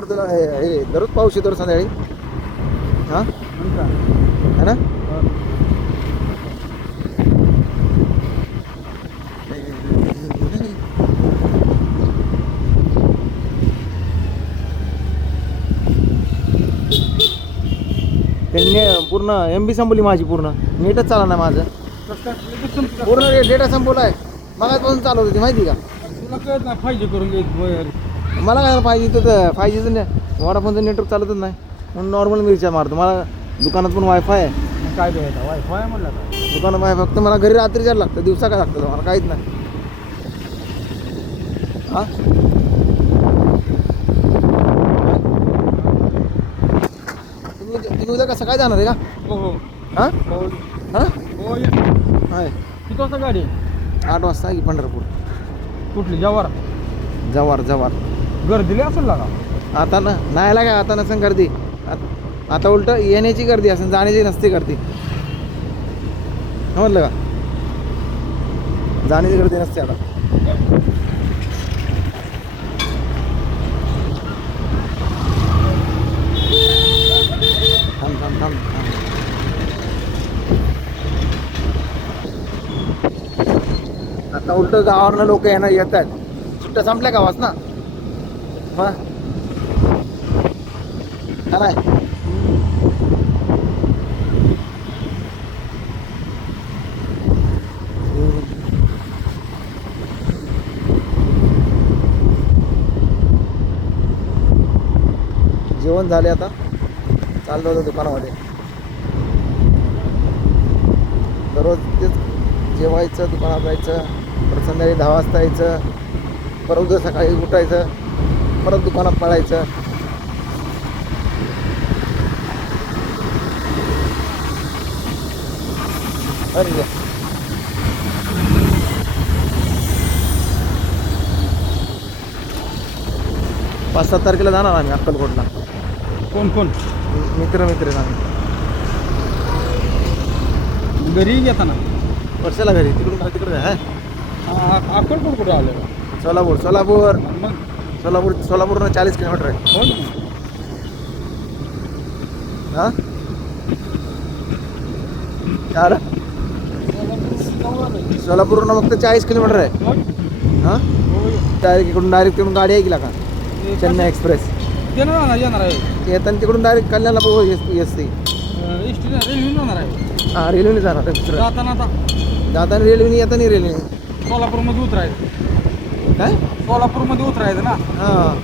पडतो हे हे, दररोज पाऊस येतो संध्याकाळी? हां? है ना? त्यांनी पूर्ण एम बी संपली माझी पूर्ण. नेटच चाला ना माझं. पूर्ण डेटा संपवला आहे मगाचपासून चालवत होती माहिती का? तुला कळत नाही पाहिजे करून घ्यायची मला काय पाहिजे तर फाय जीचं नाही. वडाफोनचं नेटवर्क चालतच नाही. म्हणून नॉर्मल मी रिचार्ज मारतो. मला दुकानात पण वायफाय आहे. काय द्यायचा वायफाय म्हणला दुकानात वाय फक्त मला घरी रात्री चार लागतं. दिवसा काय लागतं मला काहीच नाही. हा? तुम्ही उद्या- तुम्ही उद्या कसं? काय जाणार आहे का? हो हो. हां? हो. हां? हो आहे किती वाजता गाडी? आठ वाजता आहे की पंढरपूर. कुठली? जवार जवार जवार गर्दीला असेल ना? आता ना नाही काय आता नसेल गर्दी. आत- आता उलट येण्याची गर्दी असेल जाण्याची नसते गर्दी. समजलं का? जाण्याची गर्दी नसते आता. थांब थांब थांब थांब. आता उलट गावावरनं लोक येणार येत आहेत. सुट्ट्या संपल्या गावात ना? मग नाही जेवण झाले आता. चाललो होतं दुकानामध्ये. दररोज तेच जेवायचं दुकानात जायचं परत संध्याकाळी दहा वाजता यायचं परत उद्या सकाळी उठायचं. परत दुकानात पळायचं. अरे. पाच सात तारखेला जाणार आम्ही अक्कलकोटला. कोण कोण? मित्र मित्र आम्ही. घरी येताना? वर्षाला घरी. तिकडून तिकडे आहे. अक्कलकोट कुठं आलं? सोलापूर सोलापूर. मग? सोलापूर सोलापूरनं चाळीस किलोमीटर आहे. हो? ना हां सोलापूरनं फक्त चाळीस किलोमीटर आहे. हां? डायरेक्ट इकडून डायरेक्ट तिकडून गाडी आहे की का चेन्नई एक्सप्रेस. येणार ना येणार आहे. येताना तिकडून डायरेक्ट कल्याणला बघू एस टी रेल्वे जाणार आहे. हां रेल्वेने जाणार आहे दुसरं. जाताना आता. जाताना रेल्वेने येताना रेल्वेने सोलापूरमध्ये उतरायचं. काय? सोलापूरमध्ये उतरायचं ना. हां.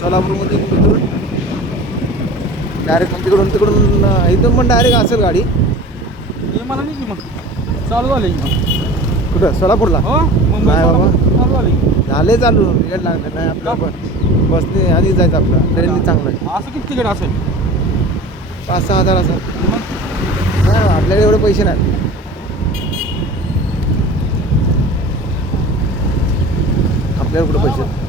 सोलापूरमध्ये उतरून डायरेक्ट मग तिकडून तिकडून इथून पण डायरेक्ट असेल गाडी. ये मला नाही की मग. चालू झालं की मग. कुठं? सोलापूरला? हो मुंबई नाही बाबा. सोलापूर चालू झालं की. झाले चालू. तिकीट लागलं नाही आपलं पण. बसने आधी जायचं आपलं. ट्रेनने चांगलं आहे. असं किती तिकीट असेल? पाच सहा हजार असं मग? नाही आपल्याकडे एवढे पैसे नाही आपल्याला कुठं पैसे